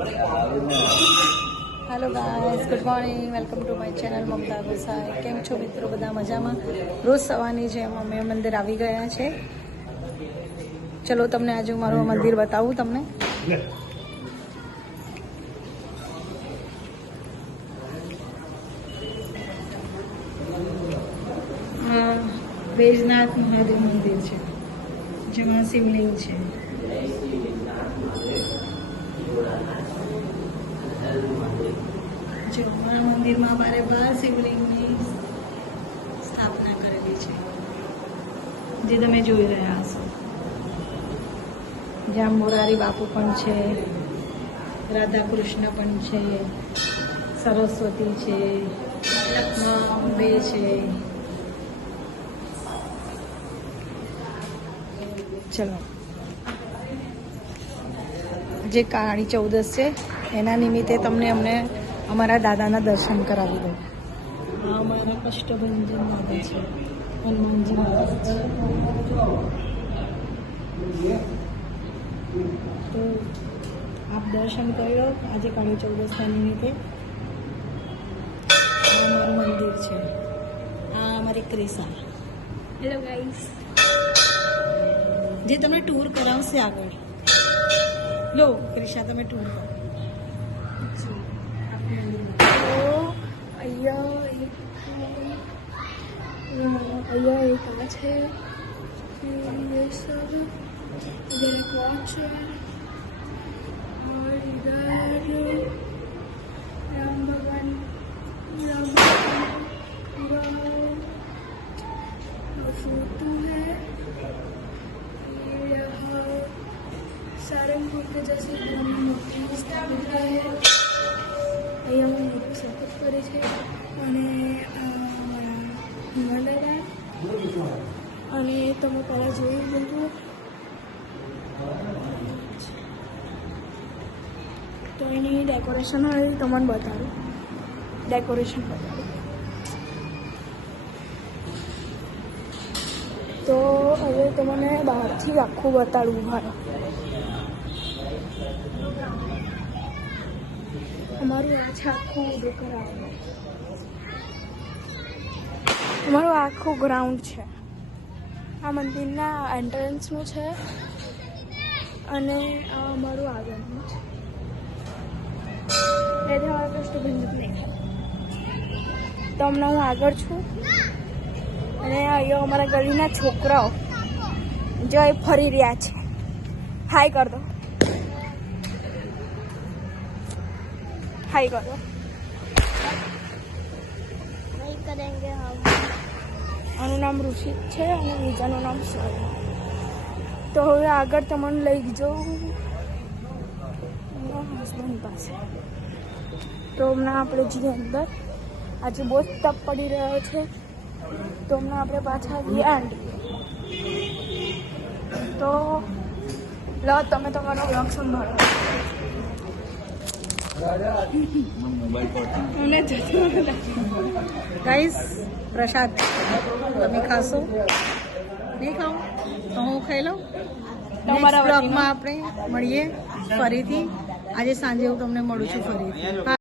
Hello guys, good morning, welcome to my channel Mamta Gosai. કેમ છો મિત્રો? બધા મજામાં? રોજ સવારની જેમ અમે મંદિર આવી ગયા છે. ચલો તમને આજે હું મારું મંદિર બતાવું તમને. વૈજનાથ મહાદેવ મંદિર છે, જેમાં શિવલિંગ છે. જો આ મંદિરમાં અમારે 12 શિવલિંગની સ્થાપના કરેલી છે, જે તમે જોઈ રહ્યા હશો. જ્યાં મોરારી બાપુ પણ છે, રાધા કૃષ્ણ પણ છે, સરસ્વતી છે, અંબે છે. ચલો, જે કાળી ચૌદશ છે એના નિમિત્તે તમને અમને અમારા દાદાના દર્શન કરાવી દો. આ અમારા કષ્ટભંજન દાદા છે, હનુમાનજી મહારાજ. તો આપ દર્શન કરી લો આજે કાળી ચૌદશના નિમિત્તે. આ અમારું મંદિર છે, આ અમારી ક્રિસા. હેલો ગાઈસ, જે તમને ટૂર કરાવશે આગળ. લો ક્રિશા, તમે ટૂર કરો. અહીંયા એક આ છે, ये सब इधर एक वॉच है और इधर राम भगवान फोटो है. यहाँ सारंगपुर के जैसे मूर्ति स्थापित है. અહીંયા મોટું સપોર્ટ કરે છે. અને અમારા હિમાલય અને તમે પહેલાં જોઈ લીધું તો એની ડેકોરેશન હવે તમને બતાડું. ડેકોરેશન બતાડું તો હવે તમને બહારથી આખું બતાડવું. મારે અમારું આ છે આખું અમારું આખું ગ્રાઉન્ડ છે. આ મંદિરના એન્ટ્રન્સનું છે અને આ અમારું આગળનું છે. એટલે અમારા કષ્ટભંજન નહીં. તો હમણાં હું આગળ છું અને અહીંયા અમારા ગલીના છોકરાઓ જો એ ફરી રહ્યા છે. હાય કર દો, हाय करो. नहीं करेंगे हम. આનું નામ ઋષિત છે અને બીજાનું નામ સર. તો હવે આગળ તમને લઈ જાઉં હસબન્ડ પાસે. તો હમણાં આપણે જઈએ અંદર. આજે બહુ જ તપ પડી રહ્યો છે, તો હમણાં આપણે પાછા ગયા. તો લો તમે તમારો બ્લોગ સંભાળો. ગાઈસ, પ્રસાદ તમે ખાશો? નહીં ખાઓ તો હું ખાઈ લઉં. નેક્સ્ટ બ્લોગમાં આપણે મળીએ ફરીથી. આજે સાંજે હું તમને મળું છું ફરીથી.